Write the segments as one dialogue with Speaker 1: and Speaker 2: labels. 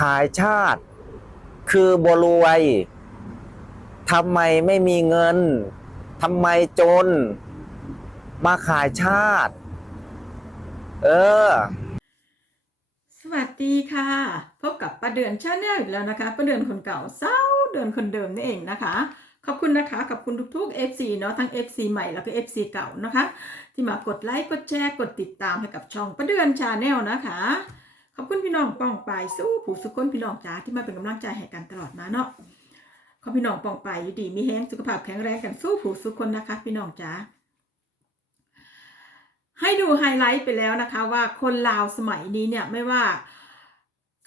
Speaker 1: ขายชาติ คือบรวยทำไมไม่มีเงินทำไมจน มาขายชาติ เออ
Speaker 2: สวัสดีค่ะ พบกับประเดือนชาแนลอีกแล้วนะคะประเดือนคนเก่าเศร้าเดือนคนเดิมนี่เองนะคะขอบคุณนะคะขอบคุณทุกๆ FC เนาะทั้ง FC ใหม่แล้วก็ FC เก่านะคะ ที่มากดไลค์กดแชร์กดติดตามให้กับช่องประเดือนชาแนลนะคะ ขอบคุณพี่น้องป้องไปสู้ผู้สุขคนพี่น้องจ๋าที่มาเป็นกำลังใจให้กันตลอดมาเนาะขอพี่น้องป้องไปยอยู่ดีมีแห้งสุขภาพแข็งแรงกันสู้ผู้สุขคนนะคะ พี่น้องจ๋าให้ดูไฮไลท์ไปแล้วนะคะว่าคนลาวสมัยนี้เนี่ยไม่ว่า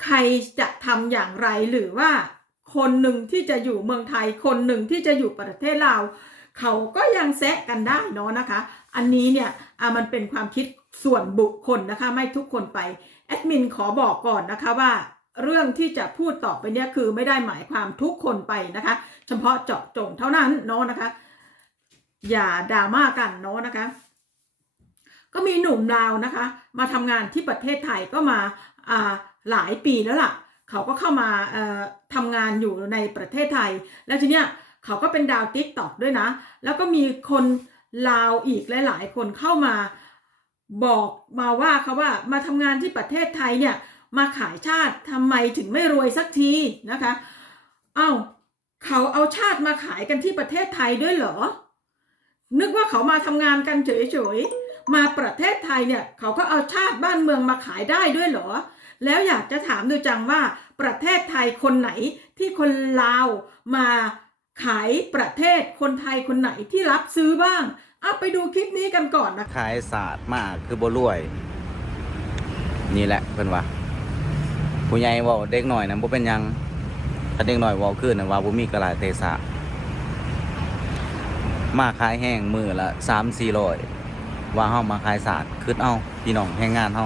Speaker 2: ใครจะทำอย่างไรหรือว่าคนหนึ่งที่จะอยู่เมืองไทย คนหนึ่งที่จะอยู่ประเทศลาวเขาก็ยังแซะกันได้เนาะนะคะ อันนี้เนี่ยมันเป็นความคิด ส่วนบุคคลนะคะ ไม่ทุกคนไปแอดมินขอบอกก่อนนะคะว่า เรื่องที่จะพูดต่อไปเนี่ยคือไม่ได้หมายความทุกคนไปนะคะ เฉพาะเจาะจงเท่านั้นเนาะนะคะ อย่าดราม่ากันเนาะนะคะ ก็มีหนุ่มลาวนะคะ มาทำงานที่ประเทศไทยก็มาอ่าหลายปีแล้วล่ะ เขาก็เข้ามาเอ่อทำงานอยู่ในประเทศไทย แล้วทีเนี้ยเขาก็เป็นดาวติ๊กตอกด้วยนะ แล้วก็มีคนลาวอีกหลาย ๆ คนเข้ามา บอกมาว่าเขาว่ามาทำงานที่ประเทศไทยเนี่ยมาขายชาติทำไมถึงไม่รวยสักทีนะคะเอ้าเขาเอาชาติมาขายกันที่ประเทศไทยด้วยเหรอ นึกว่าเขามาทำงานกันเฉยๆ มาประเทศไทยเนี่ยเขาก็เอาชาติบ้านเมืองมาขายได้ด้วยเหรอ แล้วอยากจะถามดูจังว่าประเทศไทยคนไหนที่คนลาวมาขายประเทศคนไทยคนไหนที่รับซื้อบ้าง เอาไปดูคลิปนี้กันก่อนนะ
Speaker 1: ขายศาสตร์มากคือบรวย นี่แหละเพิ่อนว่าผู้ใหญ่ว้าเด็กหน่อยนะบ่เป็นยังถ้าเด็กหน่อยว้าขึ้นนะว่าบ่มีกระลาเทศะมาขายแห้งมือละ3-400ว่าเฮามาขายศาสตร์คิดเอาพี่น้องแรงงานเฮา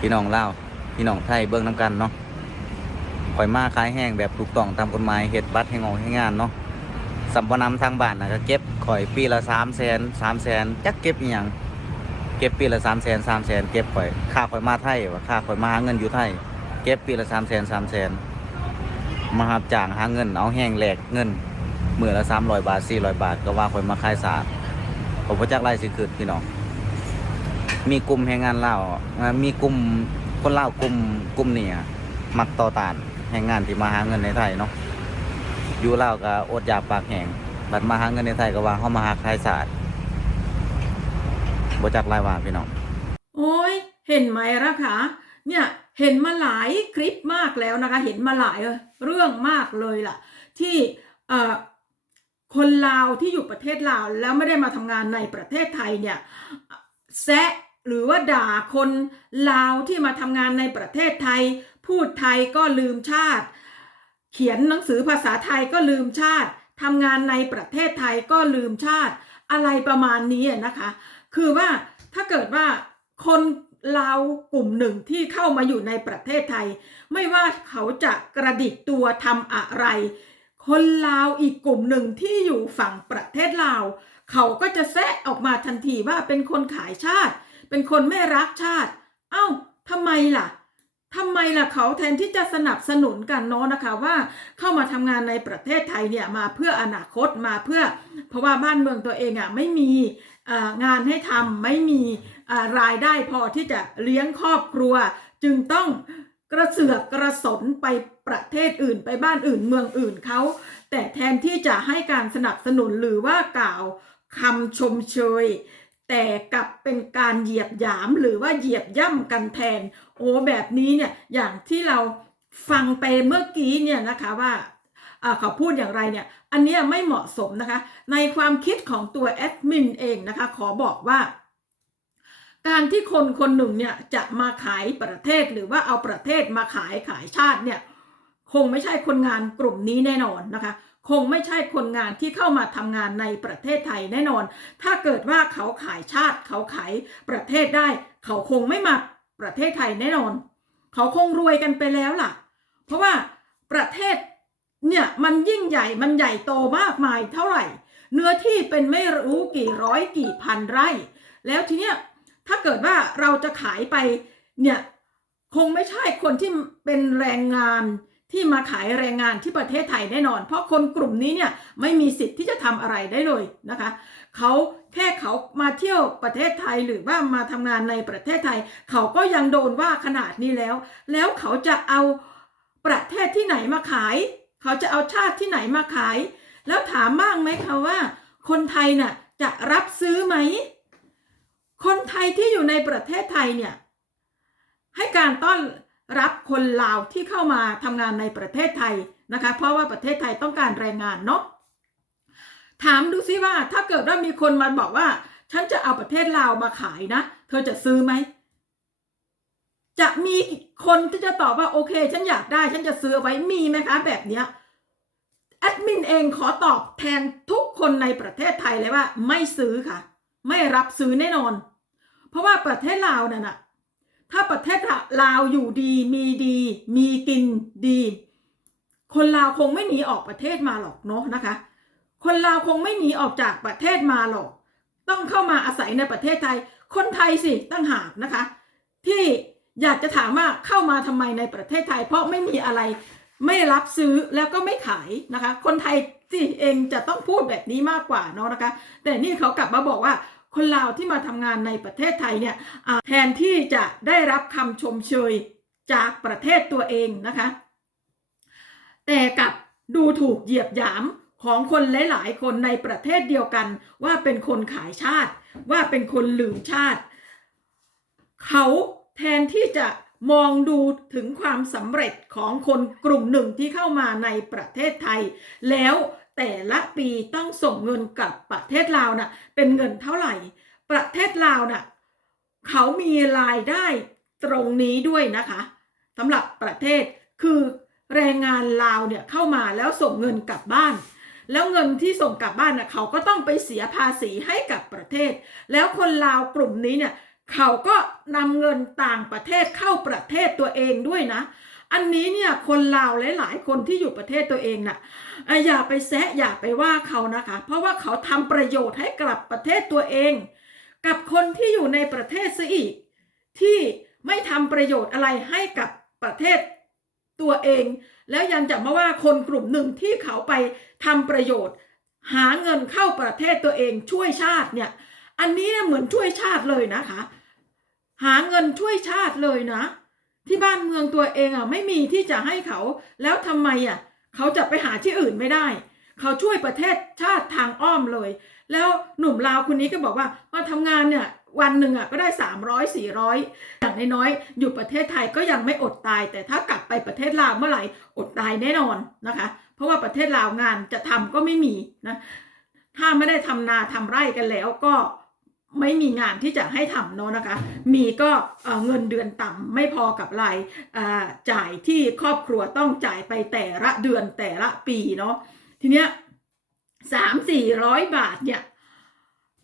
Speaker 1: พี่น้องลาวพี่น้องไทยเบิ่งนํกันเนาะข่อยมาขายแห้งแบบถูกต้องตามกฎหมายเฮ็ดบัตรให้งงอกให้งงานเนาะ สัมปนำทางบ้านนะก็เก็บข่อยปีละสามแสนสามแสนจักเก็บอหย่างเก็บปีละสามแสนสามแสนเก็บข่อยค่าข่อยมาไทยว่าค่าข่อยมาหาเงินอยู่ไทย เก็บปีละสามแสนสามแสนมาหับจ้างหาเงินเอาแห้งแหลกเงินมื่อละสามร้อยบาทสี่ร้อยบาทก็ว่าข่อยมาขายสาดผมพระจักไรสิคืดพี่น้องมีกลุ่มแรงงานลาวอ่ามีกลุ่มคนเลากลุ่มกลุ่มนี้อะมักต่อต้านแรงงานที่มาหาเงินในไทยเนาะ อยู่ลาวก็อดอยากปากแห้งบัดมาหาเงินในไทยก็ว่าเฮามาหาขายศาสตร์บ่จักรายว่าพี่น้อง
Speaker 2: โอ้ย เห็นไหมล่ะคะ เนี่ยเห็นมาหลายคลิปมากแล้วนะคะ เห็นมาหลายเรื่องมากเลยล่ะ ที่เอ่อคนลาวที่อยู่ประเทศลาวแล้วไม่ได้มาทำงานในประเทศไทยเนี่ยแซะหรือว่าด่าคนลาวที่มาทำงานในประเทศไทย พูดไทยก็ลืมชาติ เขียนหนังสือภาษาไทยก็ลืมชาติทำงานในประเทศไทยก็ลืมชาติอะไรประมาณนี้นะคะ คือว่าถ้าเกิดว่าคนลาวกลุ่มหนึ่งที่เข้ามาอยู่ในประเทศไทย ไม่ว่าเขาจะกระดิกตัวทำอะไร คนลาวอีกกลุ่มหนึ่งที่อยู่ฝั่งประเทศลาว เขาก็จะแซะออกมาทันทีว่าเป็นคนขายชาติ เป็นคนไม่รักชาติ เอ้าทำไมล่ะ ทำไมล่ะเขาแทนที่จะสนับสนุนกันเนาะนะคะว่าเข้ามาทำงานในประเทศไทยเนี่ยมาเพื่ออนาคตมาเพื่อ เพราะว่าบ้านเมืองตัวเองอะไม่มีงานให้ทำไม่มีรายได้พอที่จะเลี้ยงครอบครัว จึงต้องกระเสือกกระสนไปประเทศอื่นไปบ้านอื่นเมืองอื่นเขาแต่แทนที่จะให้การสนับสนุนหรือว่ากล่าวคำชมเชยแต่กลับเป็นการเหยียบหยามหรือว่าเหยียบย่ำกันแทน อ้แบบนี้เนี่ยอย่างที่เราฟังไปเมื่อกี้เนี่ยนะคะว่าเขาพูดอย่างไรเนี่ยอันนี้ไม่เหมาะสมนะคะ ในความคิดของตัวแอดมินเองนะคะ ขอบอกว่า การที่คนคนหนึ่งเนี่ยจะมาขายประเทศหรือว่าเอาประเทศมาขายขายชาติเนี่ยคงไม่ใช่คนงานกลุ่มนี้แน่นอนนะคะ คงไม่ใช่คนงานที่เข้ามาทำงานในประเทศไทยแน่นอน ถ้าเกิดว่าเขาขายชาติเขาขายประเทศได้ เขาคงไม่มา ประเทศไทยแน่นอน เขาคงรวยกันไปแล้วล่ะ เพราะว่าประเทศเนี่ยมันยิ่งใหญ่มันใหญ่โตมากมายเท่าไหร่ เนื้อที่เป็นไม่รู้กี่ร้อยกี่พันไร่ แล้วทีเนี้ยถ้าเกิดว่าเราจะขายไปเนี่ยคงไม่ใช่คนที่เป็นแรงงานที่มาขายแรงงานที่ประเทศไทยแน่นอน เพราะคนกลุ่มนี้เนี่ยไม่มีสิทธิ์ที่จะทำอะไรได้เลยนะคะ เขา แค่เขามาเที่ยวประเทศไทยหรือว่ามาทำงานในประเทศไทย เขาก็ยังโดนว่าขนาดนี้แล้ว แล้วเขาจะเอาประเทศที่ไหนมาขาย เขาจะเอาชาติที่ไหนมาขาย แล้วถามบ้างไหมคะว่า คนไทยน่ะจะรับซื้อไหม คนไทยที่อยู่ในประเทศไทยเนี่ยให้การต้อนรับคนลาวที่เข้ามาทำงานในประเทศไทยนะคะ เพราะว่าประเทศไทยต้องการแรงงานเนาะ ถามดูซิว่าถ้าเกิดว่ามีคนมาบอกว่า ฉันจะเอาประเทศลาวมาขายนะ เธอจะซื้อไหม จะมีคนที่จะตอบว่าโอเค ฉันอยากได้ฉันจะซื้อไว้มีไหมคะ แบบเนี้ยแอดมินเองขอตอบแทนทุกคนในประเทศไทยเลยว่า ไม่ซื้อค่ะ ไม่รับซื้อแน่นอน เพราะว่าประเทศลาวนั่นน่ะถ้าประเทศลาวอยู่ดีมีดี มีกินดี คนลาวคงไม่หนีออกประเทศมาหรอกเนาะนะคะ คนลาวคงไม่หนีออกจากประเทศมาหรอก ต้องเข้ามาอาศัยในประเทศไทย คนไทยสิตั้งหากนะคะ ที่อยากจะถามว่าเข้ามาทำไมในประเทศไทย เพราะไม่มีอะไรไม่รับซื้อแล้วก็ไม่ขายนะคะ คนไทยที่เองจะต้องพูดแบบนี้มากกว่าเนาะนะคะ แต่นี่เขากลับมาบอกว่าคนลาวที่มาทำงานในประเทศไทยเนี่ยแทนที่จะได้รับคำชมเชยจากประเทศตัวเองนะคะ แต่กลับดูถูกเหยียบหยาม ของคนหลายๆคนในประเทศเดียวกัน ว่าเป็นคนขายชาติ ว่าเป็นคนลืมชาติ เขาแทนที่จะมองดูถึงความสำเร็จของคนกลุ่มหนึ่งที่เข้ามาในประเทศไทย แล้วแต่ละปีต้องส่งเงินกับประเทศลาวน่ะเป็นเงินเท่าไหร่ ประเทศลาวน่ะเขามีรายได้ตรงนี้ด้วยนะคะสำหรับประเทศคือแรงงานลาวเนี่ยเข้ามาแล้วส่งเงินกลับบ้าน แล้วเงินที่ส่งกลับบ้านน่ะเขาก็ต้องไปเสียภาษีให้กับประเทศ แล้วคนลาวกลุ่มนี้เนี่ยเขาก็นำเงินต่างประเทศเข้าประเทศตัวเองด้วยนะ อันนี้เนี่ยคนลาวหลายๆ คนที่อยู่ประเทศตัวเองน่ะเอ่ออย่าไปแซะอย่าไปว่าเขานะคะ เพราะว่าเขาทำประโยชน์ให้กับประเทศตัวเอง กับคนที่อยู่ในประเทศซะอีก ที่ไม่ทำประโยชน์อะไรให้กับประเทศตัวเอง แล้วยังจะมาว่าคนกลุ่มหนึ่งที่เขาไปทำประโยชน์ หาเงินเข้าประเทศตัวเองช่วยชาติเนี่ย อันนี้เนี่ยเหมือนช่วยชาติเลยนะคะ หาเงินช่วยชาติเลยนะ ที่บ้านเมืองตัวเองอะไม่มีที่จะให้เขา แล้วทำไมอะเขาจะไปหาที่อื่นไม่ได้ เขาช่วยประเทศชาติทางอ้อมเลย แล้วหนุ่มลาวคนนี้ก็บอกว่ามาทำงานเนี่ย วันหนึ่งอะก็ได้ 300 400 อย่างน้อยๆอยู่ประเทศไทยก็ยังไม่อดตาย แต่ถ้ากลับไปประเทศลาวเมื่อไหร่อดตายแน่นอนนะคะ เพราะว่าประเทศลาวงานจะทำก็ไม่มีนะถ้าไม่ได้ทำนาทำไร่กันแล้วก็ไม่มีงานที่จะให้ทำเนาะนะคะ มีก็เงินเดือนต่ำไม่พอกับรายจ่ายที่ครอบครัวต้องจ่ายไปแต่ละเดือนแต่ละปีเนาะทีเนี้ยสามสี่ร้อยบาทเนี่ย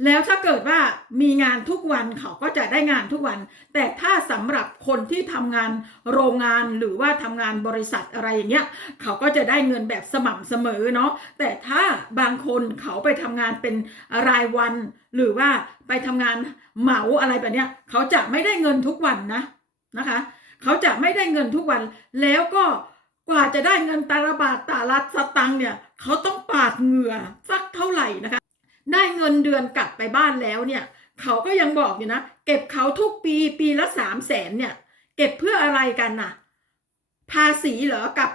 Speaker 2: แล้วถ้าเกิดว่ามีงานทุกวันเขาก็จะได้งานทุกวัน แต่ถ้าสำหรับคนที่ทำงานโรงงานหรือว่าทำงานบริษัทอะไรอย่างเงี้ยเขาก็จะได้เงินแบบสม่ำเสมอเนาะแต่ถ้าบางคนเขาไปทำงานเป็นรายวัน หรือว่าไปทำงานเหมาอะไรแบบเนี้ยเขาจะไม่ได้เงินทุกวันนะนะคะ เขาจะไม่ได้เงินทุกวัน แล้วก็กว่าจะได้เงินตาละบาทตาละสตังเนี่ยเขาต้องปาดเหงื่อสักเท่าไหร่นะคะ ได้เงินเดือนกลับไปบ้านแล้วเนี่ย เขาก็ยังบอกอยู่นะ เก็บเขาทุกปีปีละสามแสนเนี่ย เก็บเพื่ออะไรกันน่ะ ภาษีเหรอกับ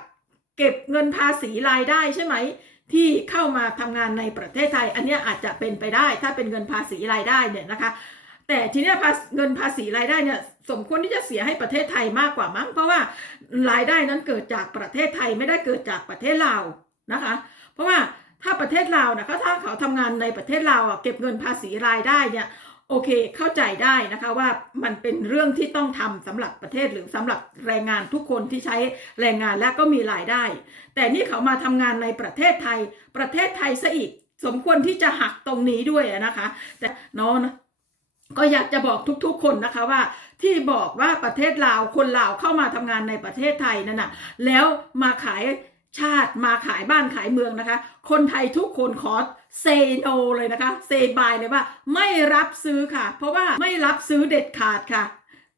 Speaker 2: เก็บเงินภาษีรายได้ใช่ไหม ที่เข้ามาทำงานในประเทศไทย อันนี้อาจจะเป็นไปได้ถ้าเป็นเงินภาษีรายได้เนี่ยนะคะ แต่ทีนี้ภาษเงินภาษีรายได้เนี่ยสมควรที่จะเสียให้ประเทศไทยมากกว่ามั้งเพราะว่ารายได้นั้นเกิดจากประเทศไทยไม่ได้เกิดจากประเทศลาวนะคะ เพราะว่า ถ้าประเทศลาวนะคะถ้าเขาทำงานในประเทศลาวอะเก็บเงินภาษีรายได้เนี่ยโอเคเข้าใจได้นะคะว่ามันเป็นเรื่องที่ต้องทำสำหรับประเทศหรือสำหรับแรงงานทุกคนที่ใช้แรงงานและก็มีรายได้ แต่นี่เขามาทำงานในประเทศไทย ประเทศไทยซะอีก สมควรที่จะหักตรงนี้ด้วยนะคะ แต่เน้องนะก็อยากจะบอกทุกๆ คนนะคะว่าที่บอกว่าประเทศลาวคนลาวเข้ามาทำงานในประเทศไทยนั่นนะแล้วมาขาย ชาติมาขายบ้านขายเมืองนะคะ คนไทยทุกคนขอเซโนเลยนะคะเซบายเลยว่า ไม่รับซื้อค่ะ เพราะว่าไม่รับซื้อเด็ดขาดค่ะ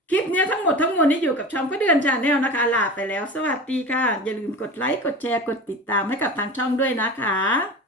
Speaker 2: คลิปนี้ทั้งหมดทั้งมวลนี้อยู่กับช่องก็เดือนชาแนลนะคะ ลาไปแล้ว สวัสดีค่ะ อย่าลืมกดไลค์ กดแชร์ กดติดตามให้กับทางช่องด้วยนะคะ